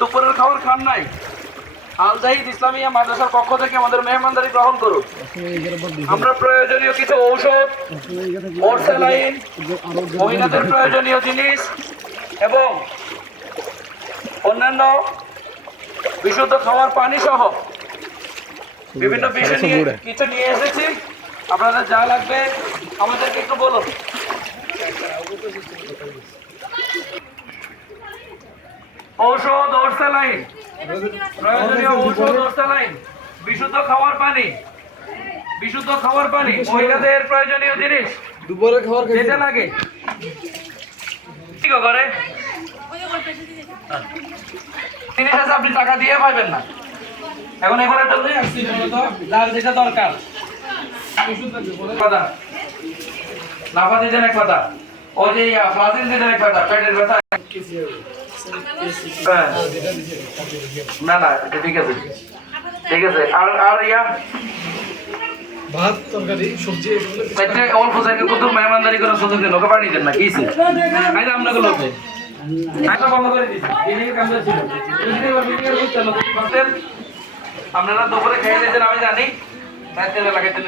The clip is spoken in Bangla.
দুপুরের খাবার খান নাই? আল জাহিদ ইসলামিয়া মাদ্রাসার পক্ষ থেকে আমাদের মেহমানদারি গ্রহণ করুন। আমরা প্রয়োজনীয় কিছু ঔষধ, ওরসেলাইন, মহিলাদের প্রয়োজনীয় জিনিস এবং অন্যান্য বিশুদ্ধ খাওয়ার পানি সহ বিভিন্ন বিষয় নিয়ে কিছু নিয়ে এসেছি। আপনাদের যা লাগবে আমাদেরকে একটু বলুন। ঔষধ, ওরসেলাইন, প্রয়োজনীয় ঔষধ, ওরসেলাইন, বিশুদ্ধ খাওয়ার পানি, বিশুদ্ধ খাওয়ার পানি, মহিলাদের প্রয়োজনীয় জিনিস, দুপুরে খাবার যেটা লাগে। কি করে জিনিস আছে আপনি টাকা দিয়ে পাবেন না। এখন এবারে তো আসছি মূলত যার যেটা দরকার। কথা নাফা দিতেন এক কথা, ও যে ফ্লাজিল দিতেন এক কথা, পেটের ব্যথা। না না ঠিক আছে, ঠিক আছে। আর ইয়া ভাত তরকারি সবজি অল্প জায়গায় কত মেহমানদারি করে সুযোগ দেন, ওকে পানি দেন না কি আপনাকে লোকে আপনারা দুপুরে খেয়ে নিয়েছেন আমি জানি, লাগাইতেন